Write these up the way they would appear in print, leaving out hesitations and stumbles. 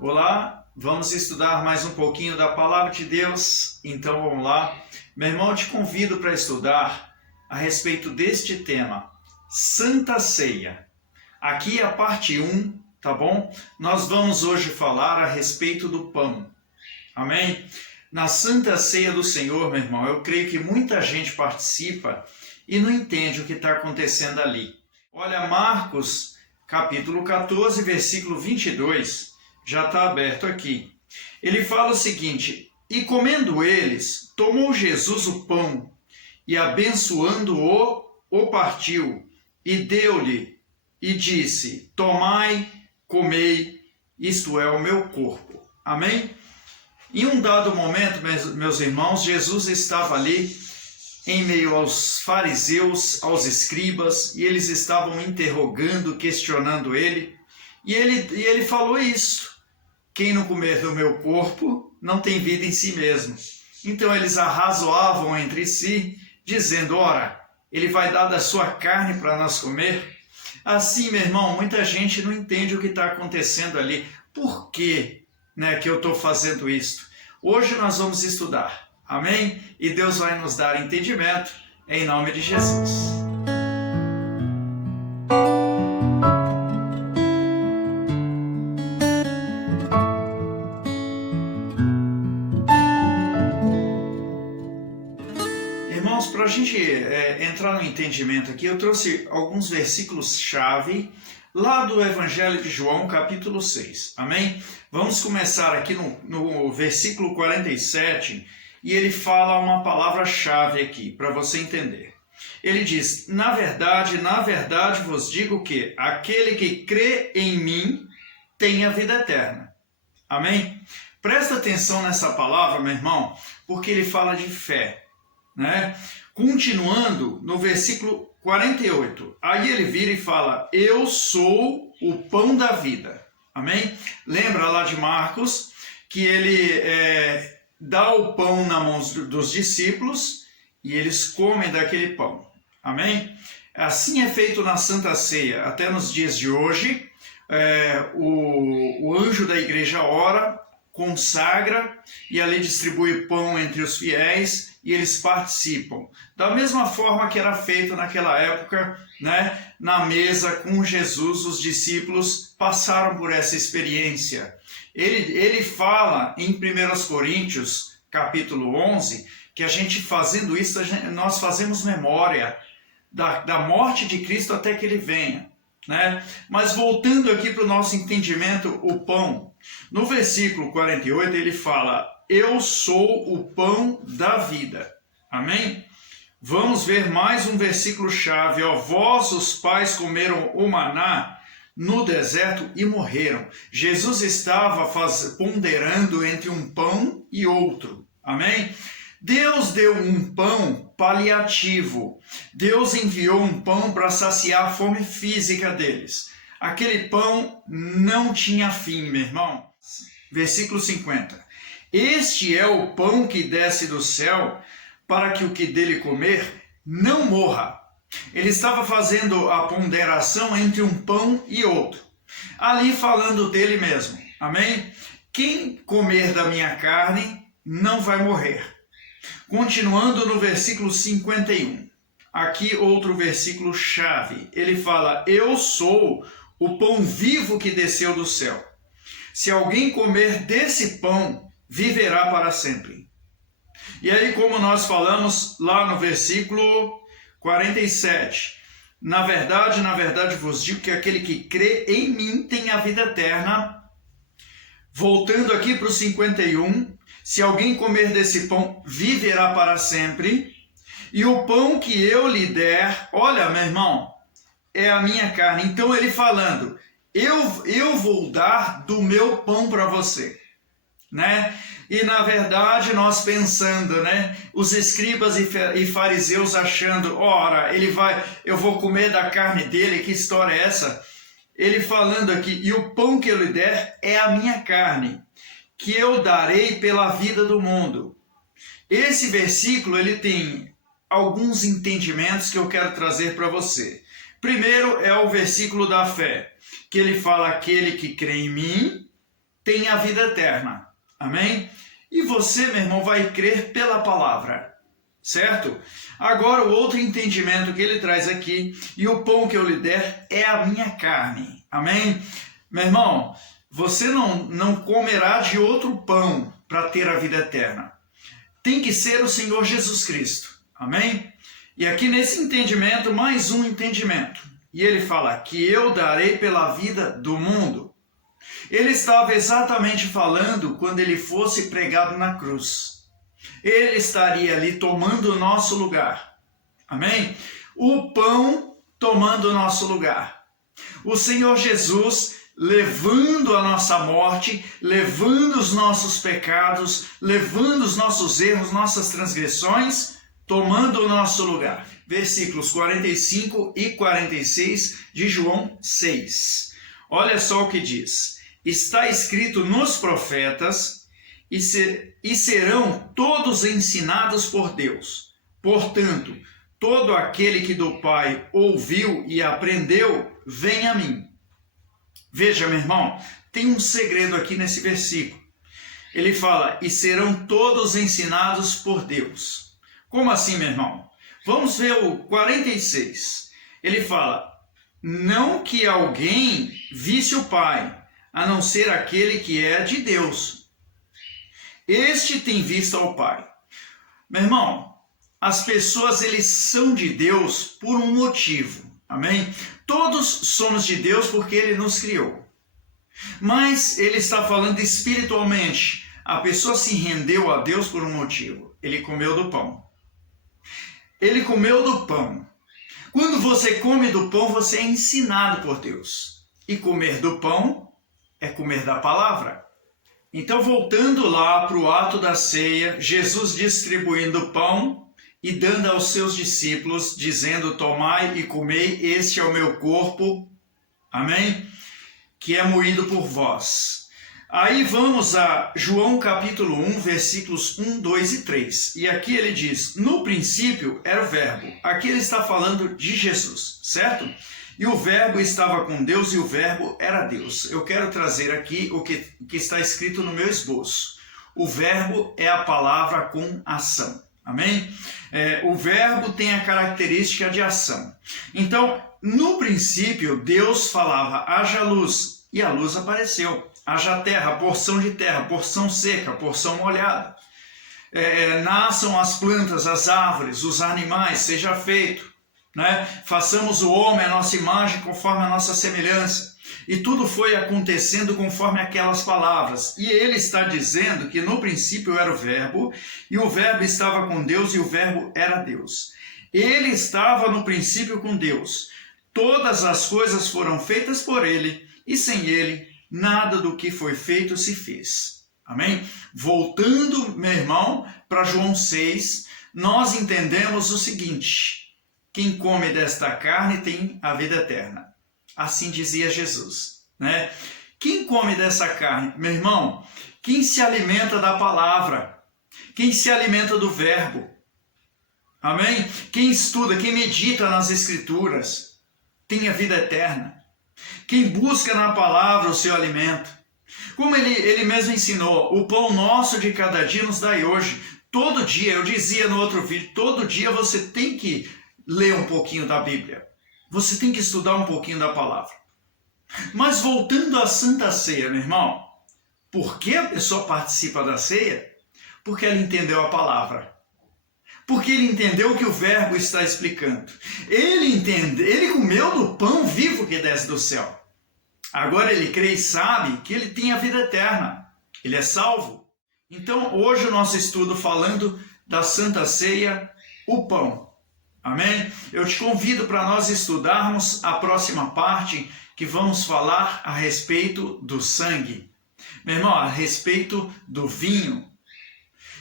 Olá, vamos estudar mais um pouquinho da Palavra de Deus? Então vamos lá. Meu irmão, eu te convido para estudar a respeito deste tema, Santa Ceia. Aqui é a parte 1, tá bom? Nós vamos hoje falar a respeito do pão. Amém? Na Santa Ceia do Senhor, meu irmão, eu creio que muita gente participa e não entende o que está acontecendo ali. Olha, Marcos, capítulo 14, versículo 22, já está aberto aqui. Ele fala o seguinte: E comendo eles, tomou Jesus o pão, e abençoando-o, o partiu, e deu-lhe, e disse: Tomai, comei, isto é o meu corpo. Amém? Em um dado momento, meus irmãos, Jesus estava ali em meio aos fariseus, aos escribas, e eles estavam interrogando, questionando ele, e ele falou isso: quem não comer do meu corpo não tem vida em si mesmo. Então eles arrazoavam entre si, dizendo: ora, ele vai dar da sua carne para nós comer? Assim, meu irmão, muita gente não entende o que está acontecendo ali. Por que, que eu estou fazendo isso? Hoje nós vamos estudar. Amém? E Deus vai nos dar entendimento, em nome de Jesus. Irmãos, para a gente entrar no entendimento aqui, eu trouxe alguns versículos-chave lá do Evangelho de João, capítulo 6. Amém? Vamos começar aqui no versículo 47, e ele fala uma palavra-chave aqui, para você entender. Ele diz: na verdade vos digo que aquele que crê em mim tem a vida eterna. Amém? Presta atenção nessa palavra, meu irmão, porque ele fala de fé. Continuando no versículo 48, aí ele vira e fala: eu sou o pão da vida. Amém? Lembra lá de Marcos que ele dá o pão na mão dos discípulos e eles comem daquele pão. Amém? Assim é feito na Santa Ceia. Até nos dias de hoje, o anjo da igreja ora, consagra e ali distribui pão entre os fiéis e eles participam. Da mesma forma que era feito naquela época, na mesa com Jesus, os discípulos passaram por essa experiência. Ele fala em 1 Coríntios, capítulo 11, que a gente fazendo isso, nós fazemos memória da morte de Cristo até que ele venha. Mas voltando aqui para o nosso entendimento, o pão. No versículo 48 ele fala: eu sou o pão da vida. Amém? Vamos ver mais um versículo-chave. Vossos pais comeram o maná no deserto e morreram. Jesus estava ponderando entre um pão e outro. Amém? Deus deu um pão paliativo. Deus enviou um pão para saciar a fome física deles. Aquele pão não tinha fim, meu irmão. Versículo 50. Este é o pão que desce do céu, para que o que dele comer não morra. Ele estava fazendo a ponderação entre um pão e outro. Ali falando dele mesmo. Amém? Quem comer da minha carne não vai morrer. Continuando no versículo 51. Aqui outro versículo chave. Ele fala: eu sou o pão vivo que desceu do céu. Se alguém comer desse pão, viverá para sempre. E aí, como nós falamos lá no versículo 47, na verdade vos digo que aquele que crê em mim tem a vida eterna. Voltando aqui para o 51, se alguém comer desse pão, viverá para sempre. E o pão que eu lhe der, olha, meu irmão, é a minha carne. Então ele falando: eu vou dar do meu pão para você. E na verdade nós pensando, os escribas e fariseus achando: ora, eu vou comer da carne dele, que história é essa? Ele falando aqui: e o pão que eu lhe der é a minha carne, que eu darei pela vida do mundo. Esse versículo ele tem alguns entendimentos que eu quero trazer para você. Primeiro é o versículo da fé, que ele fala: aquele que crê em mim tem a vida eterna. Amém? E você, meu irmão, vai crer pela palavra. Certo? Agora o outro entendimento que ele traz aqui, e o pão que eu lhe der é a minha carne. Amém? Meu irmão, você não comerá de outro pão para ter a vida eterna. Tem que ser o Senhor Jesus Cristo. Amém? E aqui nesse entendimento, mais um entendimento. E ele fala que eu darei pela vida do mundo. Ele estava exatamente falando quando ele fosse pregado na cruz. Ele estaria ali tomando o nosso lugar. Amém? O pão tomando o nosso lugar. O Senhor Jesus levando a nossa morte, levando os nossos pecados, levando os nossos erros, nossas transgressões, tomando o nosso lugar. Versículos 45 e 46 de João 6. Olha só o que diz. Está escrito nos profetas, e serão todos ensinados por Deus. Portanto, todo aquele que do Pai ouviu e aprendeu, vem a mim. Veja, meu irmão, tem um segredo aqui nesse versículo. Ele fala, e serão todos ensinados por Deus. Como assim, meu irmão? Vamos ver o 46. Ele fala, não que alguém visse o Pai, a não ser aquele que é de Deus. Este tem visto ao Pai. Meu irmão, as pessoas, eles são de Deus por um motivo. Amém? Todos somos de Deus porque Ele nos criou. Mas Ele está falando espiritualmente. A pessoa se rendeu a Deus por um motivo. Ele comeu do pão. Ele comeu do pão. Quando você come do pão, você é ensinado por Deus. E comer do pão é comer da palavra. Então, voltando lá para o ato da ceia, Jesus distribuindo o pão e dando aos seus discípulos, dizendo, tomai e comei, este é o meu corpo, amém? Que é moído por vós. Aí vamos a João capítulo 1, versículos 1, 2 e 3. E aqui ele diz, no princípio era o verbo. Aqui ele está falando de Jesus, certo? E o verbo estava com Deus e o verbo era Deus. Eu quero trazer aqui o que está escrito no meu esboço. O verbo é a palavra com ação. Amém? O verbo tem a característica de ação. Então, no princípio, Deus falava, haja luz, e a luz apareceu. Haja terra, porção de terra, porção seca, porção molhada. Nasçam as plantas, as árvores, os animais, seja feito. Né? Façamos o homem a nossa imagem conforme a nossa semelhança. E tudo foi acontecendo conforme aquelas palavras. E ele está dizendo que no princípio era o verbo, e o verbo estava com Deus, e o verbo era Deus. Ele estava no princípio com Deus. Todas as coisas foram feitas por ele, e sem ele, nada do que foi feito se fez. Amém? Voltando, meu irmão, para João 6, nós entendemos o seguinte: quem come desta carne tem a vida eterna. Assim dizia Jesus, né? Quem come dessa carne? Meu irmão, quem se alimenta da palavra, quem se alimenta do verbo, amém? Quem estuda, quem medita nas escrituras, tem a vida eterna. Quem busca na palavra o seu alimento. Como ele mesmo ensinou, o pão nosso de cada dia nos dai hoje. Todo dia, eu dizia no outro vídeo, todo dia você tem que ler um pouquinho da Bíblia. Você tem que estudar um pouquinho da palavra. Mas voltando à Santa Ceia, meu irmão, por que a pessoa participa da ceia? Porque ela entendeu a palavra. Porque ele entendeu o que o verbo está explicando. Ele comeu do pão vivo que desce do céu. Agora ele crê e sabe que ele tem a vida eterna. Ele é salvo. Então hoje o nosso estudo falando da Santa Ceia, o pão. Amém? Eu te convido para nós estudarmos a próxima parte, que vamos falar a respeito do sangue. Meu irmão, a respeito do vinho.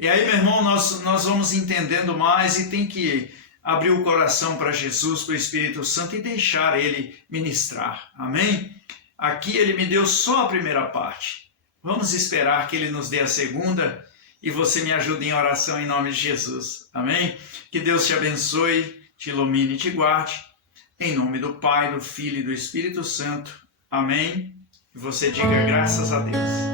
E aí, meu irmão, nós vamos entendendo mais e tem que abrir o coração para Jesus, para o Espírito Santo e deixar Ele ministrar. Amém? Aqui Ele me deu só a primeira parte. Vamos esperar que Ele nos dê a segunda e você me ajude em oração em nome de Jesus. Amém? Que Deus te abençoe, te ilumine e te guarde. Em nome do Pai, do Filho e do Espírito Santo. Amém? E você diga graças a Deus.